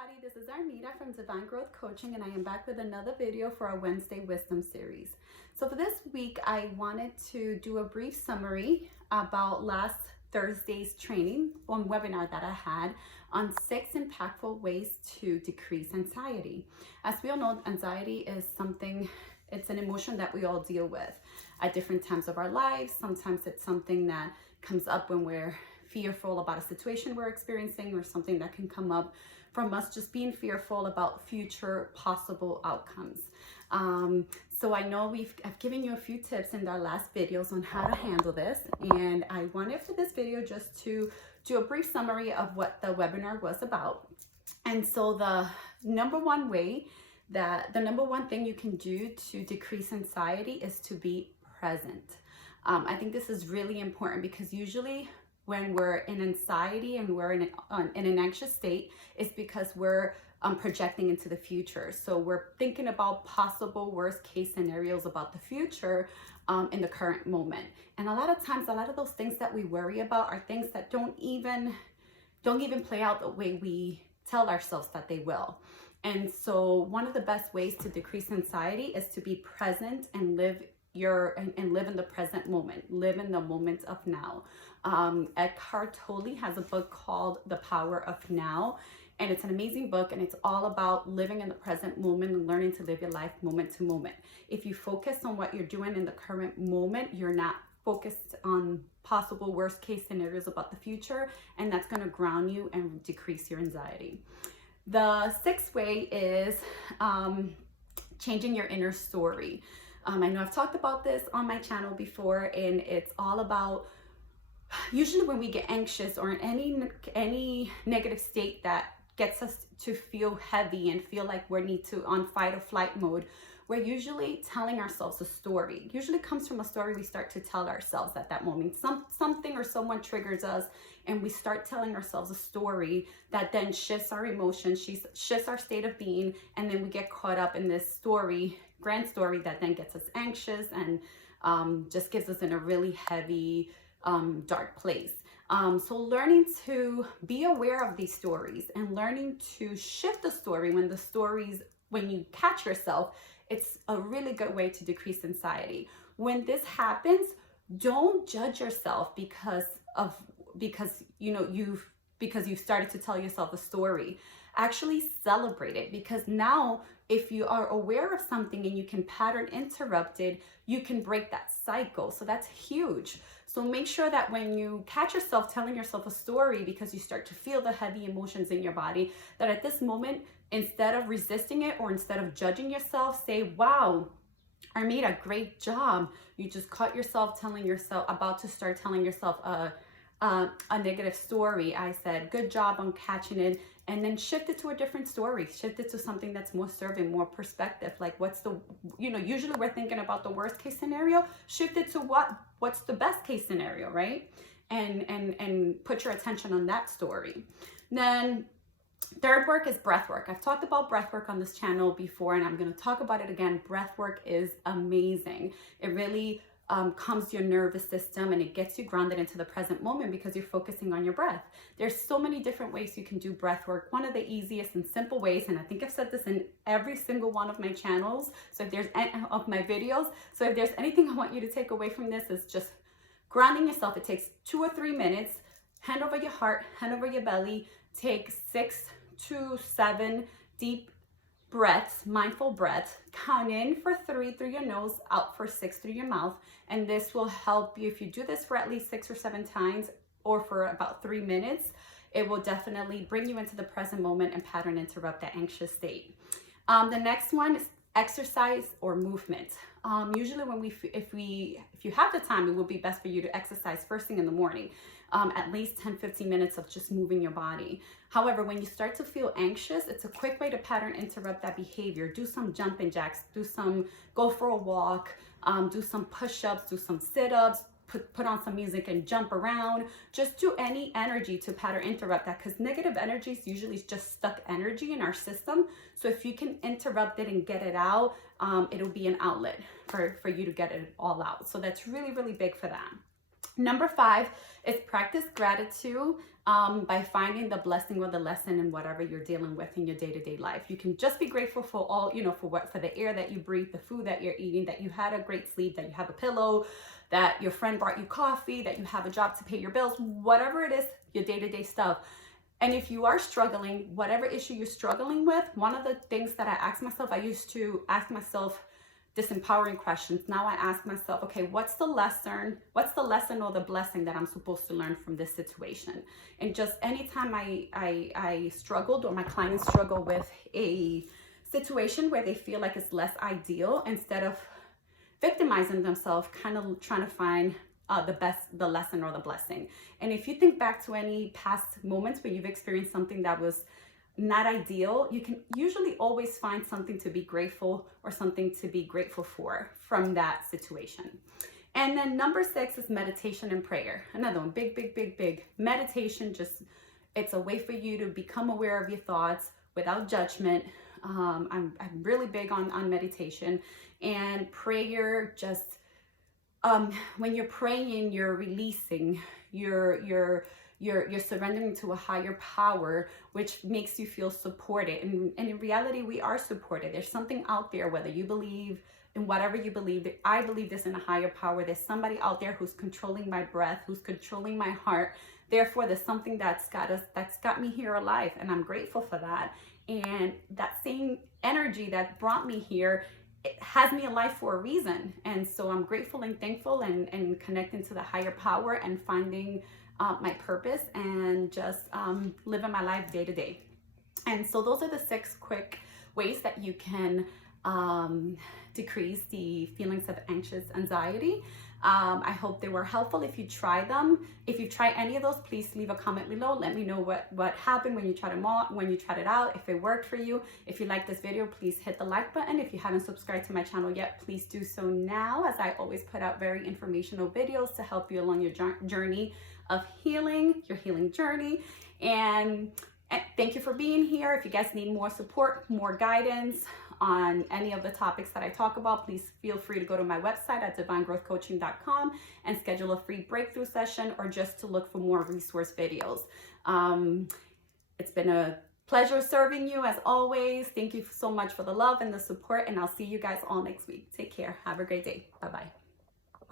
everybody, this is Armida from Divine Growth Coaching, and I am back with another video for our Wednesday Wisdom series. So for this week, I wanted to do a brief summary about last Thursday's training on webinar that I had on 6 impactful ways to decrease anxiety. As we all know, anxiety is something, it's an emotion that we all deal with at different times of our lives. Sometimes it's something that comes up when we're fearful about a situation we're experiencing, or something that can come up from us just being fearful about future possible outcomes. So I know I've given you a few tips in our last videos on how to handle this, and I wanted for this video just to do a brief summary of what the webinar was about. And so the number one thing you can do to decrease anxiety is to be present. I think this is really important because usually when we're in anxiety and we're in an anxious state, it's because we're projecting into the future. So we're thinking about possible worst case scenarios about the future in the current moment. And a lot of times, a lot of those things that we worry about are things that don't even play out the way we tell ourselves that they will. And so one of the best ways to decrease anxiety is to be present and live in the present moment, live in the moment of now. Eckhart Tolle has a book called The Power of Now, and it's an amazing book, and it's all about living in the present moment and learning to live your life moment to moment. If you focus on what you're doing in the current moment, you're not focused on possible worst case scenarios about the future, and that's going to ground you and decrease your anxiety. The sixth way is changing your inner story. I know I've talked about this on my channel before, and it's all about usually when we get anxious or in any negative state that gets us to feel heavy and feel like we need to on fight or flight mode, we're usually telling ourselves a story. It usually comes from a story we start to tell ourselves at that moment. Something or someone triggers us, and we start telling ourselves a story that then shifts our emotions, shifts our state of being, and then we get caught up in this story, grand story, that then gets us anxious and just gives us in a really heavy, dark place. So learning to be aware of these stories and learning to shift the story when you catch yourself, it's a really good way to decrease anxiety. When this happens, don't judge yourself because you've started to tell yourself a story. Actually celebrate it, because now if you are aware of something and you can pattern interrupt it, you can break that cycle. So that's huge. So make sure that when you catch yourself telling yourself a story because you start to feel the heavy emotions in your body, that at this moment, instead of resisting it or instead of judging yourself, say, wow, Armida, great job. You just caught yourself about to start telling yourself a negative story. I said, good job on catching it, and then shift it to a different story. Shift it to something that's more serving, more perspective. Like usually we're thinking about the worst case scenario. Shift it to what's the best case scenario, right? And put your attention on that story. Then third work is breath work. I've talked about breath work on this channel before, and I'm going to talk about it again. Breath work is amazing. It really calms your nervous system, and it gets you grounded into the present moment because you're focusing on your breath. There's so many different ways you can do breath work. One of the easiest and simple ways, and I think I've said this in every single one of my channels, so if there's of my videos, so if there's anything I want you to take away from this, is just grounding yourself. It takes 2 or 3 minutes. Hand over your heart, hand over your belly. Take 6 to 7 deep breaths, mindful breaths. Count in for 3 through your nose, out for 6 through your mouth. And this will help you. If you do this for at least 6 or 7 times, or for about 3 minutes, it will definitely bring you into the present moment and pattern interrupt that anxious state. The next one is exercise or movement. Usually if you have the time, it will be best for you to exercise first thing in the morning. At least 10-15 minutes of just moving your body. However, when you start to feel anxious, it's a quick way to pattern interrupt that behavior. Do some jumping jacks, go for a walk, do some push-ups, do some sit-ups, put on some music and jump around. Just do any energy to pattern interrupt that, because negative energy is usually just stuck energy in our system. So if you can interrupt it and get it out, it'll be an outlet for you to get it all out. So that's really, really big for that. Number 5 is practice gratitude by finding the blessing or the lesson in whatever you're dealing with in your day-to-day life. You can just be grateful for all, for the air that you breathe, the food that you're eating, that you had a great sleep, that you have a pillow, that your friend brought you coffee, that you have a job to pay your bills, whatever it is, your day-to-day stuff. And if you are struggling, whatever issue you're struggling with, one of the things that I ask myself, I used to ask myself disempowering questions. Now I ask myself, okay, what's the lesson or the blessing that I'm supposed to learn from this situation? And just anytime I struggled or my clients struggle with a situation where they feel like it's less ideal, instead of victimizing themselves, kind of trying to find the lesson or the blessing. And if you think back to any past moments where you've experienced something that was not ideal, you can usually always find something to be grateful or something to be grateful for from that situation. And then number 6 is meditation and prayer. Another one, big. Meditation, it's a way for you to become aware of your thoughts without judgment. I'm really big on meditation. And prayer, just when you're praying, you're releasing, you're surrendering to a higher power, which makes you feel supported. And in reality, we are supported. There's something out there, whether you believe in whatever you believe. I believe this in a higher power. There's somebody out there who's controlling my breath, who's controlling my heart. Therefore, there's something that's got me here alive, and I'm grateful for that. And that same energy that brought me here, it has me alive for a reason. And so I'm grateful and thankful and connecting to the higher power and finding my purpose and just living my life day to day. And so those are the 6 quick ways that you can decrease the feelings of anxious anxiety. I hope they were helpful. If you try them, if you try any of those, please leave a comment below. Let me know what happened when you tried it out, if it worked for you. If you like this video, please hit the like button. If you haven't subscribed to my channel yet, please do so now, as I always put out very informational videos to help you along your journey of healing, your healing journey. And thank you for being here. If you guys need more support, more guidance on any of the topics that I talk about, please feel free to go to my website at divinegrowthcoaching.com and schedule a free breakthrough session, or just to look for more resource videos. It's been a pleasure serving you as always. Thank you so much for the love and the support, and I'll see you guys all next week. Take care. Have a great day. Bye-bye.